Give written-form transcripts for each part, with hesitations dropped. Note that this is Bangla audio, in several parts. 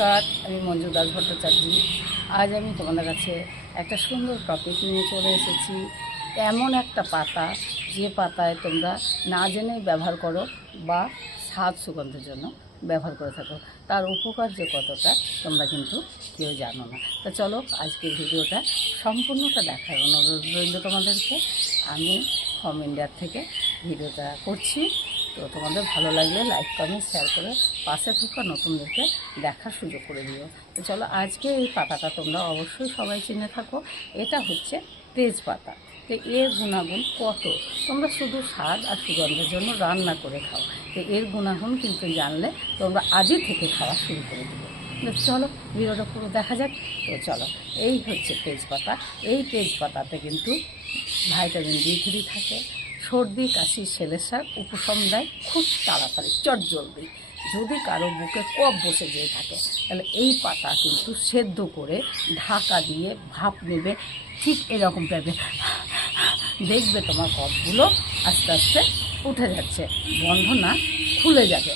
নমস্কার, আমি মঞ্জু দাস ভট্টাচার্য। আজ আমি তোমাদের কাছে একটা সুন্দর টপিক নিয়ে চলে এসেছি। এমন একটা পাতা যে পাতায় তোমরা না জেনেই ব্যবহার করো বা স্বাদ সুগন্ধের জন্য ব্যবহার করে থাকো, তার উপকার যে কতটা তোমরা কিন্তু কেউ জানো না। তা চলো আজকের ভিডিওটা সম্পূর্ণটা দেখার অনুরোধ রইল তোমাদেরকে। আমি হোম ইন্ডিয়ার থেকে ভিডিওটা করছি। তো তোমাদের ভালো লাগলে লাইক কমেন্ট শেয়ার করে পাশে থাকা নতুনদেরকে দেখার সুযোগ করে দিও। তো চলো আজকে এই পাতাটা তোমরা অবশ্যই সবাই চিনে থাকো। এটা হচ্ছে তেজপাতা। তো এর গুণাগুণ কত, তোমরা শুধু স্বাদ আর সুগন্ধের জন্য রান্না করে খাও। তো এর গুণাগুণ কিন্তু জানলে তোমরা আজই থেকে খাওয়া শুরু করে দেবে। চলো ভিডিওটা পুরো দেখা যাক। তো চলো, এই হচ্ছে তেজপাতা। এই তেজপাতাতে কিন্তু ভিটামিন D3 থাকে, সর্দি কাশি সেলেসার উপশম দেয় খুব তাড়াতাড়ি, চটজলদি। যদি কারো বুকে কফ বসে যেয়ে থাকে তাহলে এই পাতা কিন্তু সেদ্ধ করে ঢাকা দিয়ে ভাপ নেবে, ঠিক এরকম টাইপের দেখবে তোমার কফগুলো আস্তে আস্তে উঠে যাচ্ছে, বন্ধ না খুলে যাবে।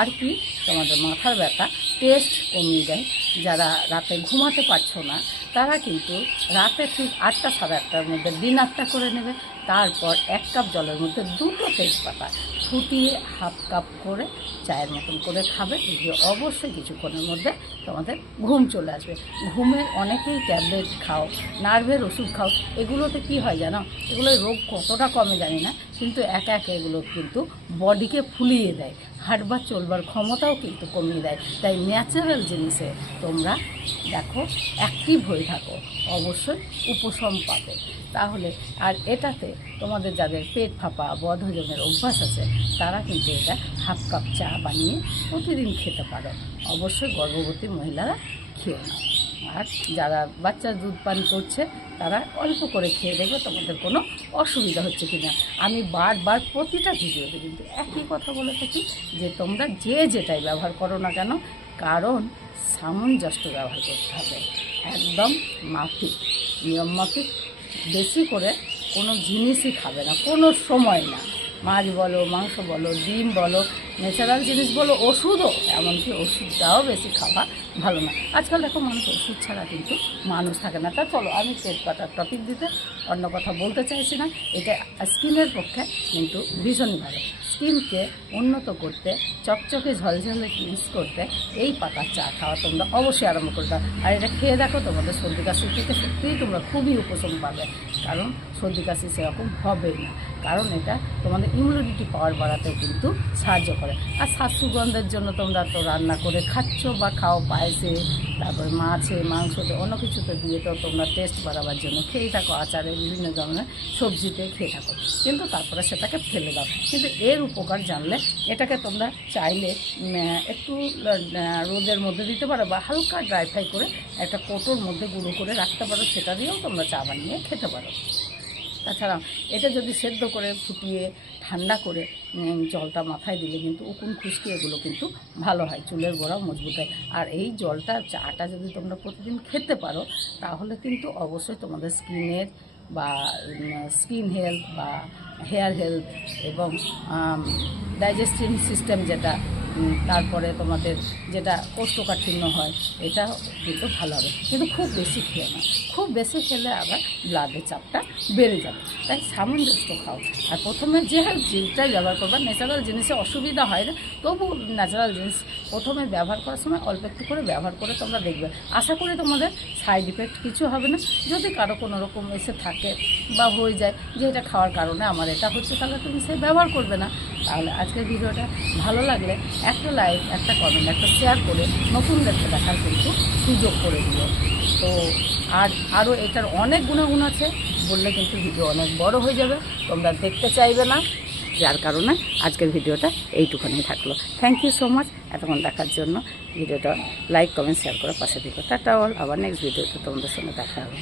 আর কি, তোমাদের মাথার ব্যথা টেস্ট কমিয়ে দেয়। যারা রাতে ঘুমাতে পারছো না তারা কিন্তু রাতে ঠিক 8টা সাড়ে 8টার মধ্যে ডিনারটা করে নেবে। তারপর 1 কাপ জলের মধ্যে 2টো তেজপাতা ফুটিয়ে হাফ কাপ করে চায়ের মতন করে খাবে। অবশ্যই কিছুক্ষণের মধ্যে তোমাদের ঘুম চলে আসবে। ঘুমের অনেকেই ট্যাবলেট খাও, নার্ভের ওষুধ খাও, এগুলোতে কি হয় জানো, এগুলো রোগ কতটা কমে জানি না, কিন্তু একা একা এগুলো কিন্তু বডিকে ফুলিয়ে দেয়, হাঁটবার চলবার ক্ষমতাও কিন্তু কমিয়ে দেয়। তাই ন্যাচারাল জিনিসে তোমরা দেখো অ্যাক্টিভ হয়ে থাকো, অবশ্যই উপশম পাবে। তাহলে আর এটাতে তোমাদের যাদের পেট ফাঁপা বদহজমের অভ্যাস আছে তারা কিন্তু এটা হাফ কাপ চা বানিয়ে প্রতিদিন খেতে পারো। অবশ্যই গর্ভবতী মহিলারা খেয়ে নাও। আর যারা বাচ্চা দুধ পান করছে তারা অল্প করে খেয়ে দেখবে তোমাদের কোনো অসুবিধা হচ্ছে কি না। আমি বারবার প্রতিটা ভিডিওতে কিন্তু একই কথা বলে থাকি যে তোমরা যে যেটাই ব্যবহার করো না কেন, কারণ সামঞ্জস্য ব্যবহার করতে হবে, একদম মাফিক, নিয়ম মাফিক। বেশি করে কোনো জিনিসই খাবে না, কোনো সময় না। মাছ বলো, মাংস বলো, ডিম বলো, ন্যাচারাল জিনিস বলো, ওষুধও, এমনকি ওষুধটাও বেশি খাওয়া ভালো না। আজকাল দেখো মানুষ ওষুধ ছাড়া কিন্তু মানুষ থাকে না। তা চলো আমি তেজপাতার টপিক দিতে অন্য কথা বলতে চাইছি না। এটা স্কিনের পক্ষে কিন্তু ভীষণই ভালো। স্কিনকে উন্নত করতে, চকচকে ঝলঝলে ক্লিনস করতে এই পাতার চা খাওয়া তোমরা অবশ্যই আরম্ভ করে দাও। আর এটা খেয়ে দেখো, তোমাদের সর্দি কাশি থেকে সত্যিই তোমরা খুবই উপশম পাবে। কারণ সর্দি কাশি সেরকম হবেই না, কারণ এটা তোমাদের ইমিউনিটি পাওয়ার বাড়াতেও কিন্তু সাহায্য করে। আর স্বাদ সুগন্ধের জন্য তোমরা তো রান্না করে খাচ্ছ বা খাও, পায়েসে, তারপরে মাছে, মাংসতে, অন্য কিছুতে দিয়ে তো তোমরা টেস্ট বাড়াবার জন্য খেয়েই থাকো, আচারে, বিভিন্ন ধরনের সবজিতে খেয়ে থাকো, কিন্তু তারপরে সেটাকে ফেলে দাও। কিন্তু এর উপকার জানলে এটাকে তোমরা চাইলে একটু রোদের মধ্যে দিতে পারো বা হালকা ড্রাই ফ্রাই করে একটা কোটোর মধ্যে গুঁড়ো করে রাখতে পারো, সেটা দিয়েও তোমরা চা বানিয়ে খেতে পারো। তাছাড়া এটা যদি সেদ্ধ করে ফুটিয়ে ঠান্ডা করে জলটা মাথায় দিলে কিন্তু উকুন খুশকি এগুলো কিন্তু ভালো হয়, চুলের গোড়াও মজবুত হয়। আর এই জলটা, চাটা যদি তোমরা প্রতিদিন খেতে পারো তাহলে কিন্তু অবশ্যই তোমাদের স্কিনের বা স্কিন হেলথ বা হেয়ার হেলথ এবং ডাইজেস্টিভ সিস্টেম যেটা, তারপরে তোমাদের যেটা কোষ্ঠকাঠিন্য হয়, এটা কিন্তু ভালো হবে। কিন্তু খুব বেশি খেয়ে না, খুব বেশি খেলে আবার ব্লাডের চাপটা বেড়ে যাবে। তাই সামঞ্জস্য খাও। আর প্রথমে যেটাই ব্যবহার করবা, ন্যাচারাল জিনিসে অসুবিধা হয় না, তবু ন্যাচারাল জিনিস প্রথমে ব্যবহার করার সময় অল্প একটু করে ব্যবহার করে তোমরা দেখবে, আশা করি তোমাদের সাইড ইফেক্ট কিছু হবে না। যদি কারো কোনো রকম এসে থাকে বা হয়ে যায় যে এটা খাওয়ার কারণে আমার এটা হচ্ছে, তাহলে তুমি সে ব্যবহার করবে না। তাহলে আজকের ভিডিওটা ভালো লাগলে একটা লাইক, একটা কমেন্ট, একটা শেয়ার করে নতুনদেরকে দেখার কিন্তু সুযোগ করে দিও। তো আরও এটার অনেক গুণাগুণ আছে, বললে কিন্তু ভিডিও অনেক বড় হয়ে যাবে, তোমরা দেখতে চাইবে না, যার কারণে আজকের ভিডিওটা এইটুখানি থাকলো। থ্যাংক ইউ সো মাচ এতক্ষণ দেখার জন্য। ভিডিওটা লাইক কমেন্ট শেয়ার করে পাশে দিও। টাটা অল, আবার নেক্সট ভিডিওতে তোমাদের সঙ্গে দেখা হবে।